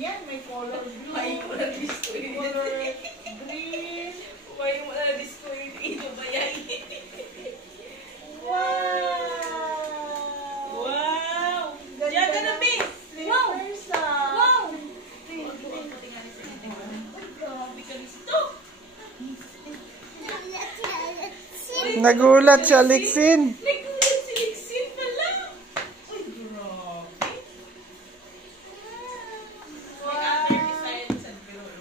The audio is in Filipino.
Yan, may color blue. May color disco yun. Color green. May color disco yun. Ito ba yan? Wow! Wow! Diyan ka na, Miss! Wow! Wow! Grabe ka, Miss. Ito! Nagulat si Alexin.